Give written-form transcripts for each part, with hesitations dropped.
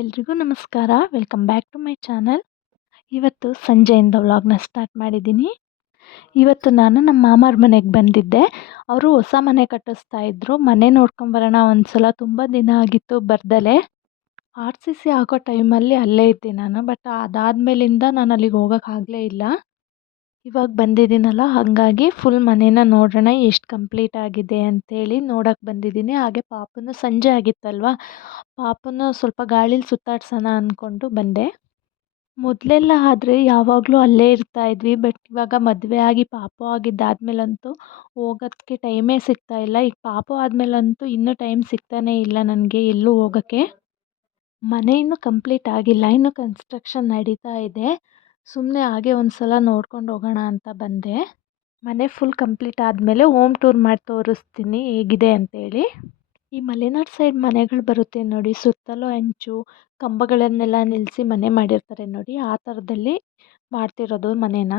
ಎಲ್ರಿಗೂ ನಮಸ್ಕಾರ. Welcome back to my channel. ಇವತ್ತು ಸಂಜೆಯಿಂದ ವ್ಲಾಗ್ನ ಸ್ಟಾರ್ಟ್ ಮಾಡಿದ್ದೀನಿ. ಇವತ್ತು ನಾನು ನಮ್ಮ ಮಾಮಾರ ಮನೆಗೆ ಬಂದಿದ್ದೆ. ಅವರು ಹೊಸ ಮನೆ ಕಟ್ಟಿಸ್ತಾ ಇದ್ರು. ಮನೆ ನೋಡ್ಕೊಂಬರೋಣ ಒಂದ್ಸಲ, ತುಂಬ ದಿನ ಆಗಿತ್ತು ಬರ್ದಲೆ. RCC ಆಗೋ ಟೈಮಲ್ಲಿ ಅಲ್ಲೇ ಇದ್ದೆ ನಾನು. ಬಟ್ ಅದಾದಮೇಲಿಂದ ನಾನು ಅಲ್ಲಿಗೆ ಹೋಗೋಕ್ಕಾಗಲೇ ಇಲ್ಲ. ಇವಾಗ ಬಂದಿದ್ದೀನಲ್ಲ, ಹಾಗಾಗಿ ಫುಲ್ ಮನೇನ ನೋಡೋಣ ಎಷ್ಟು ಕಂಪ್ಲೀಟ್ ಆಗಿದೆ ಅಂತೇಳಿ ನೋಡೋಕ್ಕೆ ಬಂದಿದ್ದೀನಿ. ಹಾಗೆ ಪಾಪನು ಸಂಜೆ ಆಗಿತ್ತಲ್ವ, ಪಾಪನು ಸ್ವಲ್ಪ ಗಾಳೀಲಿ ಸುತ್ತಾಡ್ಸೋಣ ಅಂದ್ಕೊಂಡು ಬಂದೆ. ಮೊದಲೆಲ್ಲ ಆದರೆ ಯಾವಾಗಲೂ ಅಲ್ಲೇ ಇರ್ತಾ ಇದ್ವಿ. ಬಟ್ ಇವಾಗ ಮದುವೆ ಆಗಿ ಪಾಪು ಆಗಿದ್ದಾದ್ಮೇಲಂತೂ ಹೋಗೋದಕ್ಕೆ ಟೈಮೇ ಸಿಗ್ತಾ ಇಲ್ಲ. ಈಗ ಪಾಪು ಆದಮೇಲಂತೂ ಇನ್ನೂ ಟೈಮ್ ಸಿಗ್ತಾನೇ ಇಲ್ಲ ನನಗೆ ಎಲ್ಲೂ ಹೋಗೋಕ್ಕೆ. ಮನೆ ಇನ್ನೂ ಕಂಪ್ಲೀಟ್ ಆಗಿಲ್ಲ, ಇನ್ನೂ ಕನ್ಸ್ಟ್ರಕ್ಷನ್ ನಡೀತಾ ಇದೆ. ಸುಮ್ಮನೆ ಹಾಗೆ ಒಂದು ಸಲ ನೋಡ್ಕೊಂಡು ಹೋಗೋಣ ಅಂತ ಬಂದೆ. ಮನೆ ಫುಲ್ ಕಂಪ್ಲೀಟ್ ಆದಮೇಲೆ ಹೋಮ್ ಟೂರ್ ಮಾಡಿ ತೋರಿಸ್ತೀನಿ ಹೇಗಿದೆ ಅಂತೇಳಿ. ಈ ಮಲೆನಾಡು ಸೈಡ್ ಮನೆಗಳು ಬರುತ್ತೆ ನೋಡಿ, ಸುತ್ತಲೂ ಹಂಚು ಕಂಬಗಳನ್ನೆಲ್ಲ ನಿಲ್ಲಿಸಿ ಮನೆ ಮಾಡಿರ್ತಾರೆ ನೋಡಿ, ಆ ಥರದಲ್ಲಿ ಮಾಡ್ತಿರೋದು ಮನೇನ.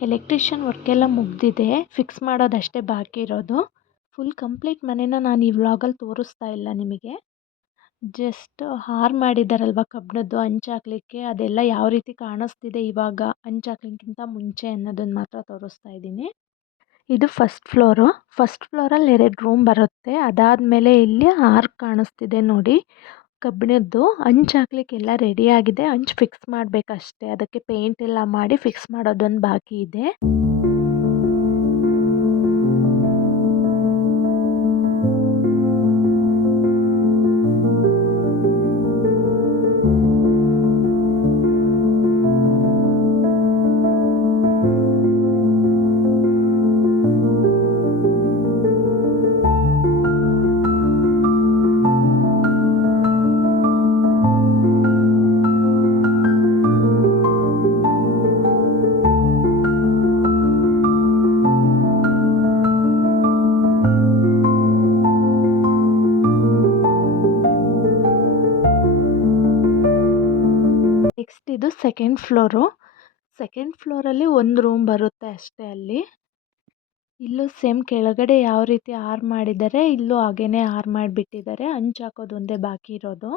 ಎಲೆಕ್ಟ್ರಿಷಿಯನ್ ವರ್ಕೆಲ್ಲ ಮುಗ್ದಿದೆ, ಫಿಕ್ಸ್ ಮಾಡೋದಷ್ಟೇ ಬಾಕಿ ಇರೋದು. ಫುಲ್ ಕಂಪ್ಲೀಟ್ ಮನೇನ ನಾನು ಈ ವ್ಲಾಗಲ್ಲಿ ತೋರಿಸ್ತಾ ಇಲ್ಲ ನಿಮಗೆ. ಜಸ್ಟ್ ಹಾರು ಮಾಡಿದ್ದಾರಲ್ವ ಕಬ್ಬಿಣದ್ದು ಹಂಚಾಕ್ಲಿಕ್ಕೆ, ಅದೆಲ್ಲ ಯಾವ ರೀತಿ ಕಾಣಿಸ್ತಿದೆ ಇವಾಗ ಹಂಚಾಕ್ಲಿಕ್ಕಿಂತ ಮುಂಚೆ ಅನ್ನೋದನ್ನು ಮಾತ್ರ ತೋರಿಸ್ತಾ ಇದ್ದೀನಿ. ಇದು ಫಸ್ಟ್ ಫ್ಲೋರಲ್ಲಿ 2 ರೂಮ್ ಬರುತ್ತೆ. ಅದಾದಮೇಲೆ ಇಲ್ಲಿ ಆರ್ಕ್ ಕಾಣಿಸ್ತಿದೆ ನೋಡಿ, ಕಬ್ಬಿಣದ್ದು. ಹಂಚಾಕ್ಲಿಕ್ಕೆಲ್ಲ ರೆಡಿ ಆಗಿದೆ, ಹಂಚು ಫಿಕ್ಸ್ ಮಾಡಬೇಕಷ್ಟೇ. ಅದಕ್ಕೆ ಪೇಂಟ್ ಎಲ್ಲ ಮಾಡಿ ಫಿಕ್ಸ್ ಮಾಡೋದೊಂದು ಬಾಕಿ ಇದೆ. ನೆಕ್ಸ್ಟ್ ಇದು ಸೆಕೆಂಡ್ ಫ್ಲೋರಲ್ಲಿ ಒಂದು ರೂಮ್ ಬರುತ್ತೆ ಅಷ್ಟೇ. ಅಲ್ಲಿ ಇಲ್ಲೂ ಸೇಮ್ ಕೆಳಗಡೆ ಯಾವ ರೀತಿ ಆರು ಮಾಡಿದ್ದಾರೆ, ಇಲ್ಲೂ ಹಾಗೇನೆ ಆರು ಮಾಡಿಬಿಟ್ಟಿದ್ದಾರೆ. ಹಂಚು ಹಾಕೋದು ಒಂದೇ ಬಾಕಿ ಇರೋದು.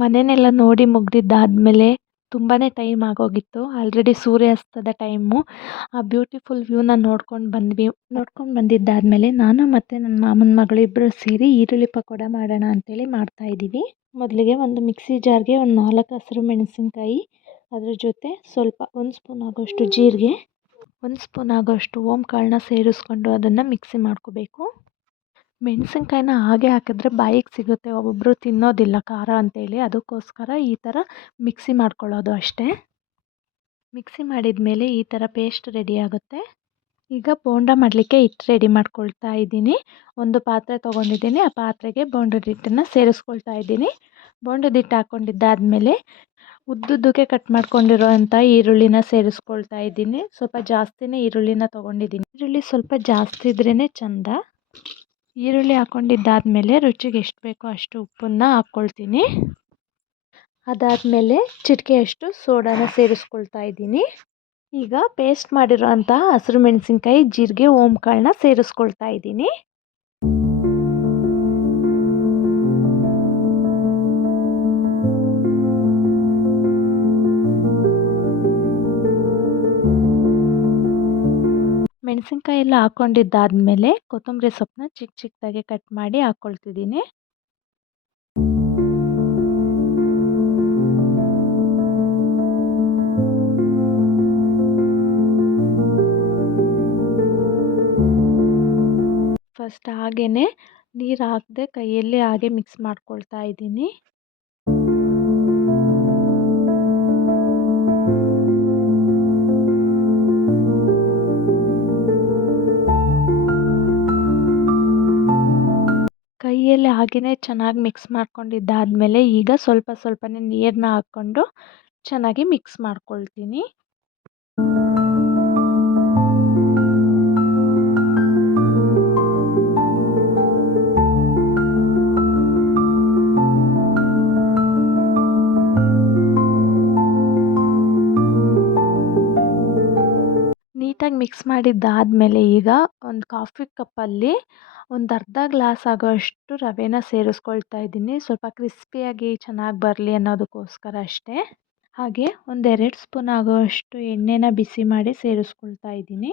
ಮನೆಯೆಲ್ಲ ನೋಡಿ ಮುಗ್ದಿದ್ದಾದಮೇಲೆ ತುಂಬಾ ಟೈಮ್ ಆಗೋಗಿತ್ತು. ಆಲ್ರೆಡಿ ಸೂರ್ಯಾಸ್ತದ ಟೈಮು. ಆ ಬ್ಯೂಟಿಫುಲ್ ವ್ಯೂನ ನೋಡ್ಕೊಂಡು ಬಂದಿದ್ದಾದಮೇಲೆ ನಾನು ಮತ್ತು ನನ್ನ ಮಾಮನ ಮಗಳು ಇಬ್ಬರು ಸೇರಿ ಈರುಳ್ಳಿ ಪಕೋಡ ಮಾಡೋಣ ಅಂತೇಳಿ ಮಾಡ್ತಾಯಿದ್ದೀವಿ. ಮೊದಲಿಗೆ ಒಂದು ಮಿಕ್ಸಿ ಜಾರ್ಗೆ ಒಂದು 4 ಹಸಿರು ಮೆಣಸಿನ್ಕಾಯಿ, ಅದ್ರ ಜೊತೆ ಸ್ವಲ್ಪ 1 ಸ್ಪೂನ್ ಆಗೋಷ್ಟು ಜೀರಿಗೆ, 1 ಸ್ಪೂನ್ ಆಗೋಷ್ಟು ಓಂಕಾಳನ್ನ ಸೇರಿಸ್ಕೊಂಡು ಅದನ್ನು ಮಿಕ್ಸಿ ಮಾಡ್ಕೋಬೇಕು. ಮೆಣಸಿನ್ಕಾಯಿನ ಹಾಗೆ ಹಾಕಿದ್ರೆ ಬಾಯಿಗೆ ಸಿಗುತ್ತೆ, ಒಬ್ಬೊಬ್ಬರು ತಿನ್ನೋದಿಲ್ಲ ಖಾರ ಅಂತೇಳಿ. ಅದಕ್ಕೋಸ್ಕರ ಈ ಥರ ಮಿಕ್ಸಿ ಮಾಡ್ಕೊಳ್ಳೋದು ಅಷ್ಟೇ. ಮಿಕ್ಸಿ ಮಾಡಿದ ಮೇಲೆ ಈ ಥರ ಪೇಸ್ಟ್ ರೆಡಿ ಆಗುತ್ತೆ. ಈಗ ಬೋಂಡ ಮಾಡಲಿಕ್ಕೆ ಹಿಟ್ಟು ರೆಡಿ ಮಾಡ್ಕೊಳ್ತಾ ಇದ್ದೀನಿ. ಒಂದು ಪಾತ್ರೆ ತೊಗೊಂಡಿದ್ದೀನಿ, ಆ ಪಾತ್ರೆಗೆ ಬೋಂಡದ ಹಿಟ್ಟನ್ನು ಸೇರಿಸ್ಕೊಳ್ತಾ ಇದ್ದೀನಿ. ಬೋಂಡದ ಹಿಟ್ಟು ಹಾಕ್ಕೊಂಡಿದ್ದಾದಮೇಲೆ ಉದ್ದುದ್ದಕ್ಕೆ ಕಟ್ ಮಾಡ್ಕೊಂಡಿರೋವಂಥ ಈರುಳ್ಳಿನ ಸೇರಿಸ್ಕೊಳ್ತಾ ಇದ್ದೀನಿ. ಸ್ವಲ್ಪ ಜಾಸ್ತಿನೇ ಈರುಳ್ಳಿನ ತೊಗೊಂಡಿದ್ದೀನಿ. ಈರುಳ್ಳಿ ಸ್ವಲ್ಪ ಜಾಸ್ತಿ ಇದ್ರೇ ಚೆಂದ. ಈರುಳ್ಳಿ ಹಾಕ್ಕೊಂಡಿದ್ದಾದಮೇಲೆ ರುಚಿಗೆ ಎಷ್ಟು ಬೇಕೋ ಅಷ್ಟು ಉಪ್ಪನ್ನು ಹಾಕ್ಕೊಳ್ತೀನಿ. ಅದಾದಮೇಲೆ ಚಿಟಿಕೆಯಷ್ಟು ಸೋಡಾನ ಸೇರಿಸ್ಕೊಳ್ತಾ ಇದ್ದೀನಿ. ಈಗ ಪೇಸ್ಟ್ ಮಾಡಿರೋಂಥ ಹಸಿರು ಮೆಣಸಿನ್ಕಾಯಿ, ಜೀರಿಗೆ, ಓಂಕಾಳನ್ನ ಸೇರಿಸ್ಕೊಳ್ತಾ ಇದ್ದೀನಿ. ಮೆಣಸಿನ್ಕಾಯಿ ಎಲ್ಲ ಹಾಕ್ಕೊಂಡಿದ್ದಾದಮೇಲೆ ಕೊತ್ತಂಬರಿ ಸೊಪ್ಪನ್ನ ಚಿಕ್ಕದಾಗಿ ಕಟ್ ಮಾಡಿ ಹಾಕ್ಕೊಳ್ತಿದ್ದೀನಿ. ಫಸ್ಟ್ ಹಾಗೇ ನೀರು ಹಾಕದೆ ಕೈಯಲ್ಲೇ ಹಾಗೆ ಮಿಕ್ಸ್ ಮಾಡ್ಕೊಳ್ತಾ ಇದ್ದೀನಿ. ಕೈಯಲ್ಲಿ ಹಾಗೆಯೇ ಚೆನ್ನಾಗಿ ಮಿಕ್ಸ್ ಮಾಡ್ಕೊಂಡಿದ್ದಾದಮೇಲೆ ಈಗ ಸ್ವಲ್ಪ ಸ್ವಲ್ಪನೇ ನೀರನ್ನ ಹಾಕ್ಕೊಂಡು ಚೆನ್ನಾಗಿ ಮಿಕ್ಸ್ ಮಾಡ್ಕೊಳ್ತೀನಿ. ನೀಟಾಗಿ ಮಿಕ್ಸ್ ಮಾಡಿದ್ದಾದಮೇಲೆ ಈಗ ಒಂದು ಕಾಫಿ ಕಪ್ಪಲ್ಲಿ ಒಂದು ಅರ್ಧ ಗ್ಲಾಸ್ ಆಗೋಷ್ಟು ರವೆನ ಸೇರಿಸ್ಕೊಳ್ತಾ ಇದ್ದೀನಿ. ಸ್ವಲ್ಪ ಕ್ರಿಸ್ಪಿಯಾಗಿ ಚೆನ್ನಾಗಿ ಬರಲಿ ಅನ್ನೋದಕ್ಕೋಸ್ಕರ ಅಷ್ಟೇ. ಹಾಗೆ ಒಂದು 2 ಸ್ಪೂನ್ ಆಗೋಷ್ಟು ಎಣ್ಣೆನ ಬಿಸಿ ಮಾಡಿ ಸೇರಿಸ್ಕೊಳ್ತಾ ಇದ್ದೀನಿ.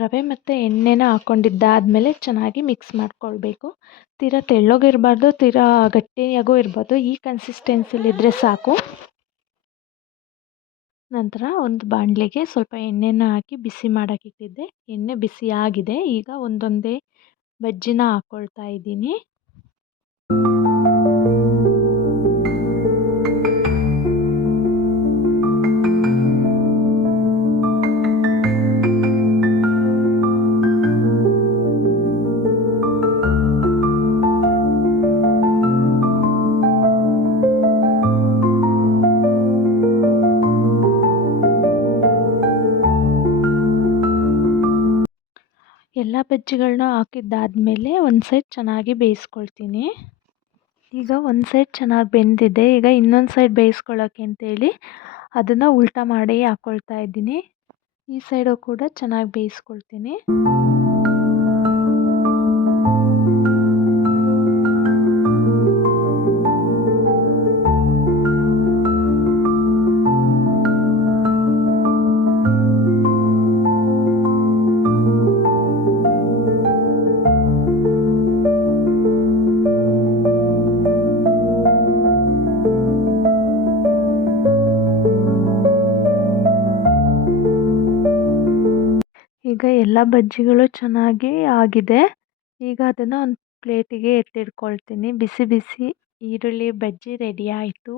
ರವೆ ಮತ್ತು ಎಣ್ಣೆನ ಹಾಕ್ಕೊಂಡಿದ್ದಾದಮೇಲೆ ಚೆನ್ನಾಗಿ ಮಿಕ್ಸ್ ಮಾಡ್ಕೊಳ್ಬೇಕು. ತೀರಾ ತೆಳ್ಳಗಿರಬಾರ್ದು, ತೀರಾ ಗಟ್ಟಿಯಾಗೂ ಇರಬಾರ್ದು. ಈ ಕನ್ಸಿಸ್ಟೆನ್ಸಿಲಿದ್ದರೆ ಸಾಕು. ನಂತರ ಒಂದು ಬಾಣಲೆಗೆ ಸ್ವಲ್ಪ ಎಣ್ಣೆನ ಹಾಕಿ ಬಿಸಿ ಮಾಡೋಕ್ಕಿಟ್ಟಿದ್ದೆ. ಎಣ್ಣೆ ಬಿಸಿ ಆಗಿದೆ. ಈಗ ಒಂದೊಂದೇ ಬಜ್ಜಿನ ಹಾಕ್ಕೊಳ್ತಾ ಇದ್ದೀನಿ. ಎಲ್ಲ ಬಜ್ಜಿಗಳನ್ನ ಹಾಕಿದ್ದಾದಮೇಲೆ ಒಂದು ಸೈಡ್ ಚೆನ್ನಾಗಿ ಬೇಯಿಸ್ಕೊಳ್ತೀನಿ. ಈಗ ಒಂದು ಸೈಡ್ ಚೆನ್ನಾಗಿ ಬೆಂದಿದೆ. ಈಗ ಇನ್ನೊಂದು ಸೈಡ್ ಬೇಯಿಸ್ಕೊಳ್ಳೋಕ್ಕೆ ಅಂತೇಳಿ ಅದನ್ನು ಉಲ್ಟಾ ಮಾಡಿ ಹಾಕ್ಕೊಳ್ತಾ ಇದ್ದೀನಿ. ಈ ಸೈಡು ಕೂಡ ಚೆನ್ನಾಗಿ ಬೇಯಿಸ್ಕೊಳ್ತೀನಿ. ಈಗ ಎಲ್ಲ ಬಜ್ಜಿಗಳು ಚೆನ್ನಾಗಿ ಆಗಿದೆ. ಈಗ ಅದನ್ನು ಒಂದು ಪ್ಲೇಟಿಗೆ ಎತ್ತಿಟ್ಕೊಳ್ತೀನಿ. ಬಿಸಿ ಬಿಸಿ ಈರುಳ್ಳಿ ಬಜ್ಜಿ ರೆಡಿ ಆಯಿತು.